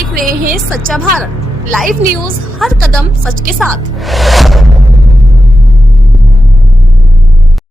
देख रहे हैं सच्चा भारत लाइव न्यूज, हर कदम सच के साथ।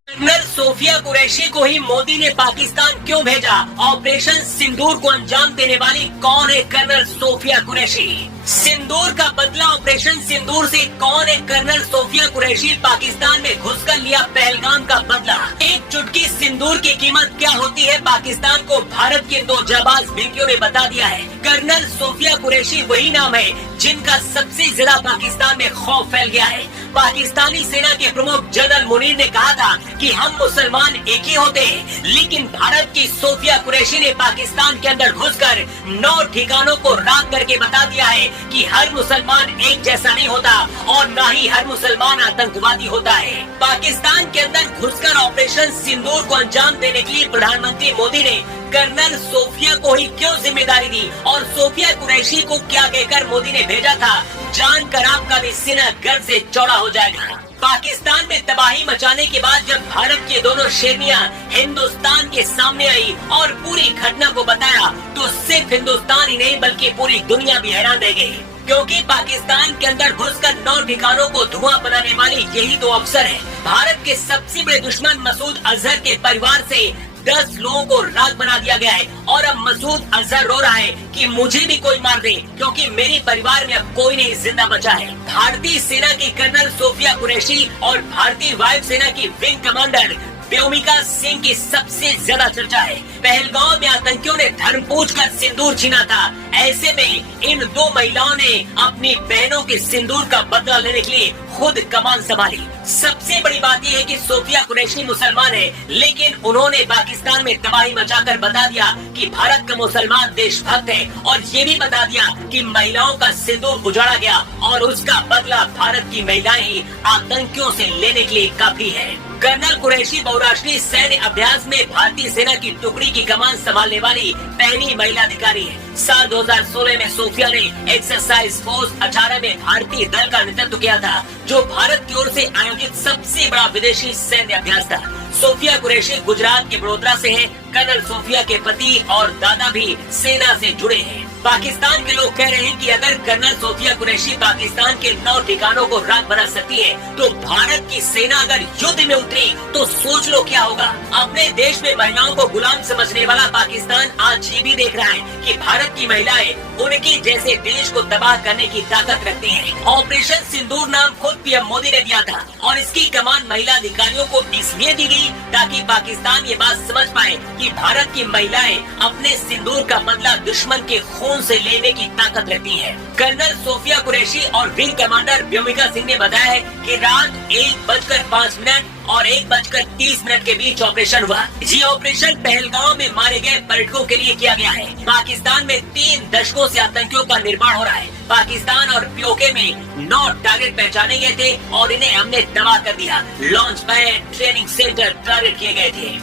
कर्नल सोफिया कुरैशी को ही मोदी ने पाकिस्तान क्यों भेजा? ऑपरेशन सिंदूर को अंजाम देने वाली कौन है कर्नल सोफिया कुरैशी? सिंदूर का बदला ऑपरेशन सिंदूर से कौन है कर्नल सोफिया कुरैशी? पाकिस्तान में घुसकर लिया पहलगाम का बदला। एक चुटकी सिंदूर की कीमत क्या होती है, पाकिस्तान को भारत के दो जाबाज बेटियों ने बता दिया है। कर्नल सोफिया कुरैशी वही नाम है जिनका सबसे ज्यादा पाकिस्तान में खौफ फैल गया है। पाकिस्तानी सेना के प्रमुख जनरल मुनीर ने कहा था कि हम मुसलमान एक ही होते हैं, लेकिन भारत की सोफिया कुरैशी ने पाकिस्तान के अंदर घुसकर 9 ठिकानों को राख करके बता दिया है कि हर मुसलमान एक जैसा नहीं होता और न ही हर मुसलमान आतंकवादी होता है। पाकिस्तान के अंदर घुसकर ऑपरेशन सिंदूर को अंजाम देने के लिए प्रधानमंत्री मोदी ने कर्नल सोफिया को ही क्यों जिम्मेदारी दी और सोफिया कुरैशी को क्या कहकर मोदी ने भेजा था, जानकर आपका भी सीना गर्व से चौड़ा हो जाएगा। पाकिस्तान में तबाही मचाने के बाद जब भारत की दोनों शेरनियां हिंदुस्तान के सामने आई और पूरी घटना को बताया तो सिर्फ हिंदुस्तान ही नहीं बल्कि पूरी दुनिया भी हैरान रह गई, क्योंकि पाकिस्तान के अंदर घुसकर 9 ठिकानों को धुआं बनाने वाली यही तो अफसर है। भारत के सबसे बड़े दुश्मन मसूद अजहर के परिवार से 10 लोगों को राख बना दिया गया है और अब मसूद अजहर रो रहा है कि मुझे भी कोई मार दे, क्योंकि मेरे परिवार में अब कोई नहीं जिंदा बचा है। भारतीय सेना की कर्नल सोफिया कुरैशी और भारतीय वायु सेना की विंग कमांडर व्योमिका सिंह की सबसे ज्यादा चर्चा है। पहलगाम में आतंकियों ने धर्म पूछकर सिंदूर छीना था। ऐसे में इन 2 महिलाओं ने अपनी बहनों के सिंदूर का बदला लेने के लिए खुद कमान संभाली। सबसे बड़ी बात यह है कि सोफिया कुरैशी मुसलमान है, लेकिन उन्होंने पाकिस्तान में तबाही मचाकर बता दिया कि भारत का मुसलमान देशभक्त है और ये भी बता दिया कि महिलाओं का सिंदूर उजाड़ा गया और उसका बदला भारत की महिलाएं ही आतंकियों से लेने के लिए काफी है। कर्नल कुरैशी बहुराष्ट्रीय सैन्य अभ्यास में भारतीय सेना की टुकड़ी की कमान संभालने वाली पहली महिला अधिकारी है। साल 2016 में सोफिया ने एक्सरसाइज फोर्स 18 में भारतीय दल का नेतृत्व किया था, जो भारत की ओर से आयोजित सबसे बड़ा विदेशी सैन्य अभ्यास था। सोफिया कुरैशी गुजरात के बड़ोदरा से हैं। कर्नल सोफिया के पति और दादा भी सेना से जुड़े हैं। पाकिस्तान के लोग कह रहे हैं कि अगर कर्नल सोफिया कुरैशी पाकिस्तान के 9 ठिकानों को राख बना सकती है, तो भारत की सेना अगर युद्ध में उतरी तो सोच लो क्या होगा। अपने देश में महिलाओं को गुलाम समझने वाला पाकिस्तान आज ये भी देख रहा है कि भारत की महिलाएं उनके जैसे देश को तबाह करने की ताकत रखती हैं। ऑपरेशन सिंदूर नाम खुद पीएम मोदी ने दिया था और इसकी कमान महिला अधिकारियों को इसलिए दी गई ताकि पाकिस्तान ये बात समझ पाए कि भारत की महिलाएं अपने सिंदूर का बदला दुश्मन के खून से लेने की ताकत रखती हैं। कर्नल सोफिया कुरैशी और विंग कमांडर व्योमिका सिंह ने बताया है कि रात 1:05 और 1:30 के बीच ऑपरेशन हुआ। ये ऑपरेशन पहलगाम में मारे गए पर्यटकों के लिए किया गया है। पाकिस्तान में 3 दशकों से आतंकियों का निर्माण हो रहा है। पाकिस्तान और पीओके में 9 टारगेट पहचाने गए थे और इन्हें हमने तबाह कर दिया। Launch pad, training centre target किए गए थे।